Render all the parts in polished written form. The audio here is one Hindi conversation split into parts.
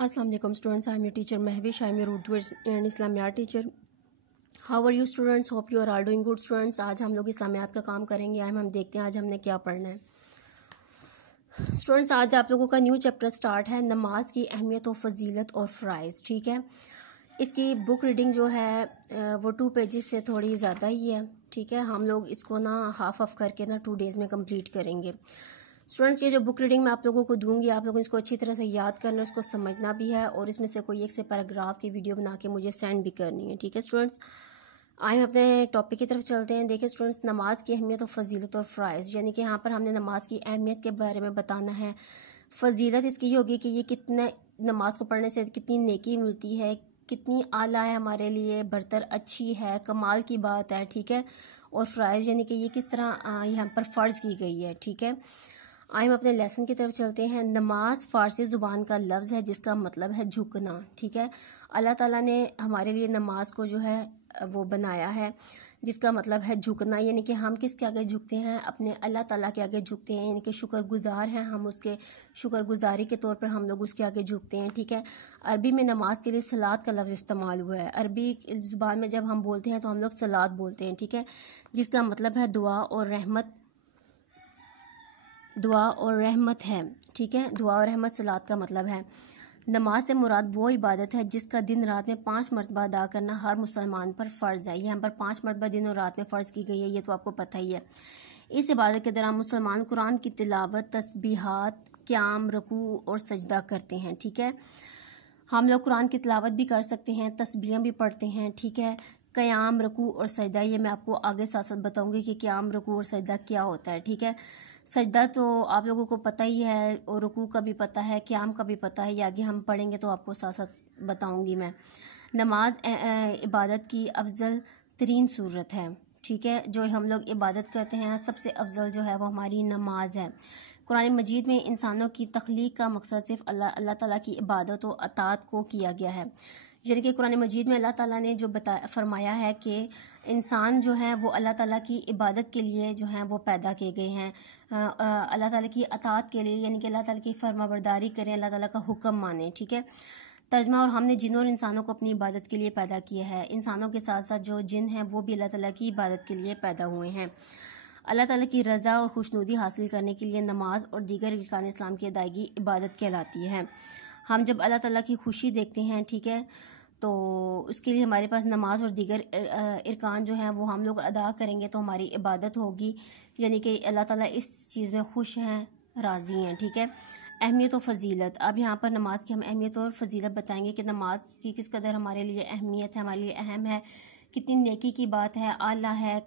अस्सलाम वालेकुम students, I am your teacher Mahwish. I am your Urdu and Islamiat teacher. How are you students? Hope you are all doing good students. आज हम लोग इस्लामियात का काम करेंगे। हम देखते हैं आज हमने क्या पढ़ना है। स्टूडेंट्स, आज आप लोगों का न्यू चैप्टर स्टार्ट है, नमाज की अहमियत और फजीलत और फ़राइज़। ठीक है, इसकी बुक रीडिंग जो है वो 2 पेजेस से थोड़ी ज़्यादा ही है। ठीक है, हम लोग इसको ना हाफ ऑफ करके ना 2 डेज़ में कंप्लीट करेंगे। स्टूडेंट्स, ये जो बुक रीडिंग मैं आप लोगों को दूंगी, आप लोगों को इसको अच्छी तरह से याद करना, उसको समझना भी है और इसमें से कोई एक से पैराग्राफ की वीडियो बना के मुझे सेंड भी करनी है। ठीक है स्टूडेंट्स, आए हम अपने टॉपिक की तरफ चलते हैं। देखिए स्टूडेंट्स, नमाज की अहमियत और फजीलत और फ़राइज़, यानी कि यहाँ पर हमने नमाज की अहमियत के बारे में बताना है। फजीलत इसकी होगी कि ये कितने नमाज को पढ़ने से कितनी नेकी मिलती है, कितनी आला है हमारे लिए, बरतर अच्छी है, कमाल की बात है। ठीक है, और फ़राइज़ यानी कि ये किस तरह यहाँ पर फ़र्ज़ की गई है। ठीक है, आइए हम अपने लेसन की तरफ चलते हैं। नमाज फ़ारसी ज़ुबान का लफ्ज़ है जिसका मतलब है झुकना। ठीक है, अल्लाह ताला ने हमारे लिए नमाज को जो है वो बनाया है जिसका मतलब है झुकना, यानी कि हम किसके आगे झुकते हैं? अपने अल्लाह ताला के आगे झुकते हैं, यानी कि शुक्रगुजार हैं हम, उसके शुक्रगुजारी के तौर पर हम लोग उसके आगे झुकते हैं। ठीक है, अरबी में नमाज के लिए सलात का लफ्ज़ इस्तेमाल हुआ है। अरबी ज़ुबान में जब हम बोलते हैं तो हम लोग सलात बोलते हैं। ठीक है, जिसका मतलब है दुआ और रहमत है। ठीक है, दुआ और रहमत सलात का मतलब है। नमाज से मुराद वो इबादत है जिसका दिन रात में 5 मरतबा अदा करना हर मुसलमान पर फ़र्ज़ है। यहाँ पर 5 मरतबा दिन और रात में फ़र्ज़ की गई है, ये तो आपको पता ही है। इस इबादत के दौरान मुसलमान कुरान की तिलावत, तस्बीहात, क़याम, रुकू और सजदा करते हैं। ठीक है, हम लोग कुरान की तिलावत भी कर सकते हैं, तस्बीहें भी पढ़ते हैं। ठीक है, क़याम, रुकू और सजदा, ये मैं आपको आगे साथ साथ बताऊंगी कि क़याम, रुकू और सजदा क्या होता है। ठीक है, सजदा तो आप लोगों को पता ही है और रुकू का भी पता है, क़याम का भी पता है, ये आगे हम पढ़ेंगे तो आपको साथ साथ बताऊंगी मैं। नमाज इबादत की अफजल तरीन सूरत है। ठीक है, जो हम लोग इबादत करते हैं सबसे अफजल जो है वो हमारी नमाज है। कुरान मजीद में इंसानों की तख्लीक का मकसद सिर्फ अल्लाह ताला की इबादत और अतात को किया गया है। यानी कि कुरान मजीद में अल्लाह ताला ने जो फरमाया है कि इंसान जो है वो अल्लाह ताला की इबादत के लिए जो है वो पैदा किए गए हैं, अल्लाह ताला की अतात के लिए, यानी कि अल्लाह ताला की फरमाबरदारी करें, अल्लाह ताला का हुक्म माने। ठीक है, तर्जमा, और हमने जिनों और इंसानों को अपनी इबादत के लिए पैदा किया है। इंसानों के साथ साथ जो जिन हैं वो भी अल्लाह ताला की इबादत के लिए पैदा हुए हैं। अल्लाह ताला की रज़ा और खुशनुदी हासिल करने के लिए नमाज और दीगर अरकान इस्लाम की अदायगी इबादत कहलाती है। हम जब अल्लाह ताला की खुशी देखते हैं, ठीक है, तो उसके लिए हमारे पास नमाज और दीगर अरकान जो हैं वो हम लोग अदा करेंगे तो हमारी इबादत होगी, यानी कि अल्लाह ताला इस चीज़ में खुश हैं, राज़ी हैं। ठीक है, अहमियत और फ़जीलत, अब यहाँ पर नमाज की हम अहमियत और फ़जीलत बताएंगे कि नमाज की किस कदर हमारे लिए अहमियत है, हमारे लिए अहम है, कितनी नेकी की बात है, आला है,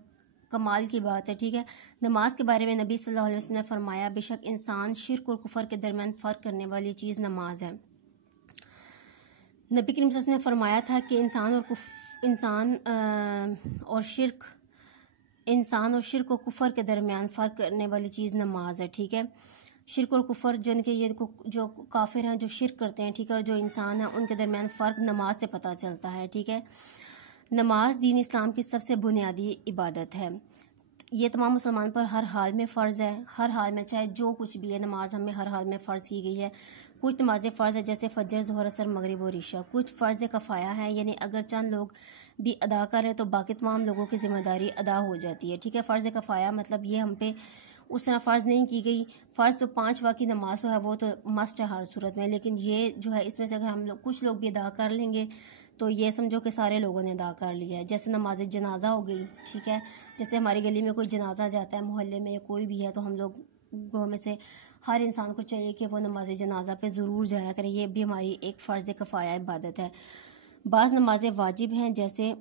कमाल की बात है। ठीक है, नमाज के बारे में नबी सल्लल्लाहु अलैहि वसल्लम ने फरमाया, बेशक इंसान शिर्क और कुफर के दरमियान फ़र्क करने वाली चीज़ नमाज है। नबी करीम सल्लल्लाहु अलैहि वसल्लम ने फरमाया था कि इंसान और शिर्क और कुफर के दरमियान फ़र्क करने वाली चीज़ नमाज है। ठीक है, शिर्क और कुफर जो कि ये जो काफिर हैं, जो शिर्क करते हैं, ठीक है, और जो इंसान हैं उनके दरमियान फ़र्क नमाज से पता चलता है। ठीक है, नमाज दीन इस्लाम की सबसे बुनियादी इबादत है। ये तमाम मुसलमान पर हर हाल में फ़र्ज़ है, हर हाल में चाहे जो कुछ भी है, नमाज हमें हर हाल में फ़र्ज़ की गई है। कुछ नमाज़ें फ़र्ज़ है जैसे फ़जर, ज़ोहर, असर, मगरिब और इशा। कुछ फ़र्ज़ कफ़ाया है, यानी अगर चंद लोग भी अदा करें तो बाकी तमाम लोगों की ज़िम्मेदारी अदा हो जाती है। ठीक है, फ़र्ज़ कफ़ाया मतलब ये हम पे उस तरह फ़र्ज़ नहीं की गई। फ़र्ज़ तो 5 वक्त की नमाज तो है, वो तो मस्ट है हर सूरत में, लेकिन ये जो है इसमें से अगर हम लोग कुछ लोग भी अदा कर लेंगे तो ये समझो कि सारे लोगों ने अदा कर लिया है। जैसे नमाज जनाजा हो गई। ठीक है, जैसे हमारी गली में कोई जनाजा जाता है, मोहल्ले में कोई भी है, तो हम लोग में से हर इंसान को चाहिए कि वो नमाज जनाजा पे ज़रूर जाया करें। ये भी हमारी एक फ़र्ज़ कफ़ाया इबादत है। बाज़ नमाज़ें वाजिब हैं जैसे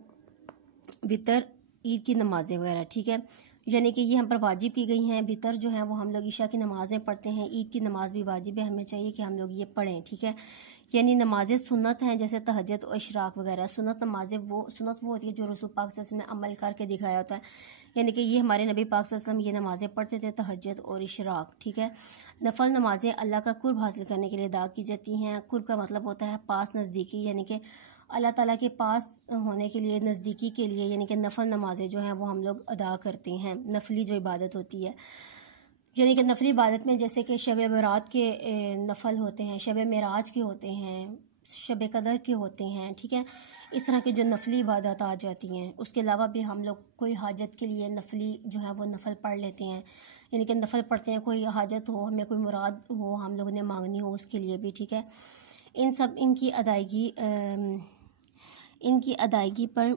वितर, ईद की नमाज़ें वगैरह। ठीक है, यानी कि ये हम पर वाजिब की गई हैं। वितर जो है वो हम लोग इशा की नमाज़ में पढ़ते हैं, ईद की नमाज़ भी वाजिब है, हमें चाहिए कि हम लोग ये पढ़ें। ठीक है, यानी नमाज़ें सुन्नत हैं जैसे तहज्जुद और इशराक वगैरह। सुन्नत वो होती है जो रसूल पाक सल्लल्लाहु अलैहि वसल्लम ने अमल करके दिखाया होता है, यानी कि ये हमारे नबी पाक सल्लल्लाहु अलैहि वसल्लम ये नमाज़ें पढ़ते थे, तहज्जुद और इशराक। ठीक है, नफल नमाज़ें अल्लाह का कुर्ब हासिल करने के लिए अदा की जाती हैं। कुर्ब का मतलब होता है पास, नज़दीकी, यानी कि अल्लाह ताला के पास होने के लिए, नज़दीकी के लिए, यानी कि नफल नमाज़ें जो हैं वो हम लोग अदा करते हैं, नफली जो इबादत होती है। यानी कि नफली इबादत में जैसे कि शब बरात के नफल होते हैं, शब मेराज के होते हैं, शब कदर के होते हैं, ठीक है। इस तरह की जो नफली इबादत आ जाती हैं, उसके अलावा भी हम लोग कोई हाजत के लिए नफली जो है वो नफल पढ़ लेते हैं, यानी कि नफल पढ़ते हैं, कोई हाजत हो, हमें कोई मुराद हो, हम लोगों ने मांगनी हो, उसके लिए भी, ठीक है। इन सब इनकी अदायगी पर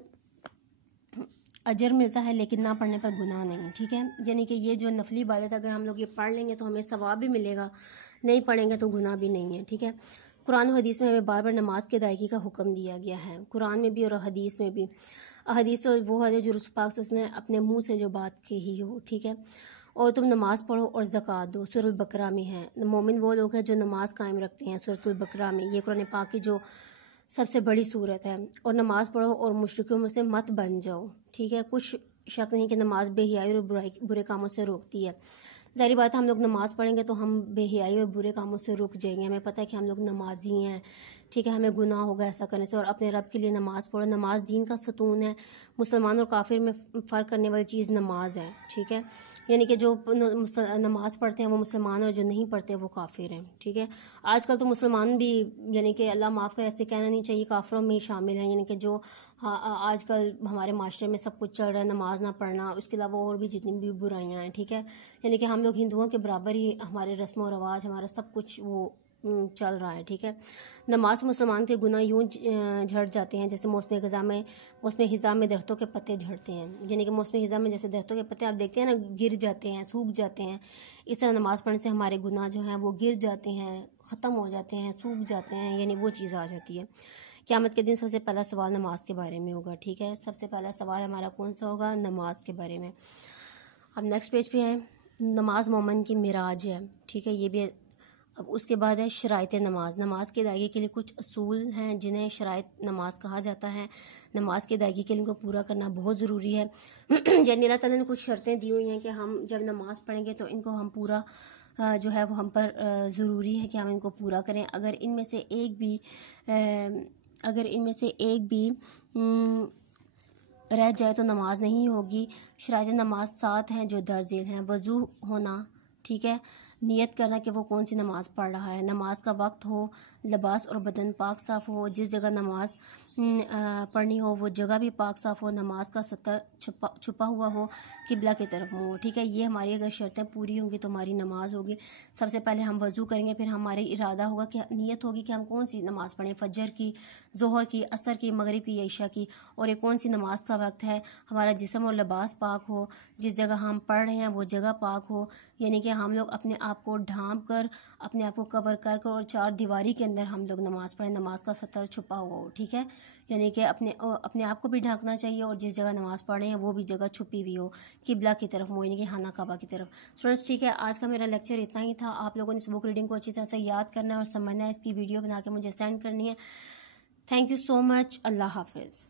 अजर मिलता है, लेकिन ना पढ़ने पर गुनाह नहीं, ठीक है। यानी कि ये जो नफली इबादत अगर हम लोग ये पढ़ लेंगे तो हमें सवाब भी मिलेगा, नहीं पढ़ेंगे तो गुनाह भी नहीं है, ठीक है। कुरान और हदीस में हमें बार बार नमाज की अदायगी का हुक्म दिया गया है, कुरान में भी और हदीस में भी। हदीस तो वो है जो रसूल पाक उसमें अपने मुंह से जो बात कही हो, ठीक है। और तुम नमाज़ पढ़ो और ज़कात दो, सूरह बकरा में है। मोमिन वो लोग हैं जो नमाज कायम रखते हैं, सूरह बकरा में। ये कुरान पाक की जो सबसे बड़ी सूरत है। और नमाज़ पढ़ो और मुशरिकों में से मत बन जाओ, ठीक है। कुछ शक नहीं कि नमाज बेहियाई और बुरे कामों से रोकती है। ज़ाहिर बात है, हम लोग नमाज़ पढ़ेंगे तो हम बेहियाई और बुरे कामों से रुक जाएंगे। हमें पता है कि हम लोग नमाजी हैं, ठीक है, हमें गुनाह होगा ऐसा करने से। और अपने रब के लिए नमाज़ पढ़ो। नमाज दीन का सतून है। मुसलमान और काफिर में फ़र्क करने वाली चीज़ नमाज है, ठीक है। यानी कि जो नमाज़ पढ़ते हैं वो मुसलमान और जो नहीं पढ़ते वो काफिर हैं, ठीक है। आजकल तो मुसलमान भी, यानी कि अल्लाह माफ़ करे, ऐसे कहना नहीं चाहिए, काफिरों में शामिल हैं। यानी कि जो आजकल हमारे माशरे में सब कुछ चल रहा है, नमाज ना पढ़ना, उसके अलावा और भी जितनी भी बुराइयाँ हैं, ठीक है। यानी कि हम लोग हिंदुओं के बराबर ही हमारे रस्म व रवाज, हमारा सब कुछ वो चल रहा है, ठीक है। नमाज मुसलमान के गुनाह यूँ झड़ जाते हैं जैसे मौसम हिज़ा में दरख्तों के पत्ते झड़ते हैं। यानी कि मौसम हिज़ा में जैसे दरख्तों के पत्ते आप देखते हैं ना, गिर जाते हैं, सूख जाते हैं। इस तरह नमाज़ पढ़ने से हमारे गुनाह जो हैं वो गिर जाते हैं, ख़त्म हो जाते हैं, सूख जाते हैं, यानी वो चीज़ आ जाती है। क़यामत के दिन सबसे पहला सवाल नमाज के बारे में होगा, ठीक है। सबसे पहला सवाल हमारा कौन सा होगा? नमाज के बारे में। अब नेक्स्ट पेज पे है, नमाज मोमिन की मिराज है, ठीक है, ये भी। अब उसके बाद है शराइत नमाज। नमाज की अदायगी के लिए कुछ असूल हैं जिन्हें शराइत नमाज कहा जाता है। नमाज की अदायगी के लिए इनको पूरा करना बहुत ज़रूरी है। यानी अल्लाह ताला ने कुछ शर्तें दी हुई हैं कि हम जब नमाज पढ़ेंगे तो इनको हम पूरा जो है वो हम पर ज़रूरी है कि हम इनको पूरा करें। अगर इनमें से एक भी रह जाए तो नमाज नहीं होगी। शराइत नमाज 7 हैं जो दर्ज झेल हैं। वज़ू होना, ठीक है, नियत करना कि वो कौन सी नमाज़ पढ़ रहा है, नमाज का वक्त हो, लिबास और बदन पाक साफ़ हो, जिस जगह नमाज पढ़नी हो वो जगह भी पाक साफ़ हो, नमाज का सतर छुपा हुआ हो, किबला की तरफ मुँह हो, ठीक है। ये हमारी अगर शर्तें पूरी होंगी तो हमारी नमाज होगी। सबसे पहले हम वज़ू करेंगे, फिर हमारी इरादा होगा कि नियत होगी कि हम कौन सी नमाज़ पढ़ें, फजर की, ज़ोहर की, असर की, मगरिब की या इशा की, और ये कौन सी नमाज का वक्त है। हमारा जिस्म और लिबास पाक हो, जिस जगह हम पढ़ रहे हैं वो जगह पाक हो, यानी कि हम लोग अपने आप को ढांप कर, अपने आप को कवर कर कर और 4 दीवारी के अंदर हम लोग नमाज पढ़ें, नमाज का सतर छुपा हुआ हो, ठीक है। यानी कि अपने आप को भी ढांकना चाहिए और जिस जगह नमाज पढ़ रहे हैं वो भी जगह छुपी हुई हो, किबला की तरफ मुँह, यानी कि खाना काबा की तरफ। स्टूडेंट्स, ठीक है, आज का मेरा लेक्चर इतना ही था। आप लोगों ने इस बुक रीडिंग को अच्छी तरह से याद करना है और समझना है, इसकी वीडियो बना के मुझे सेंड करनी है। Thank you so much. अल्लाह हाफिज़।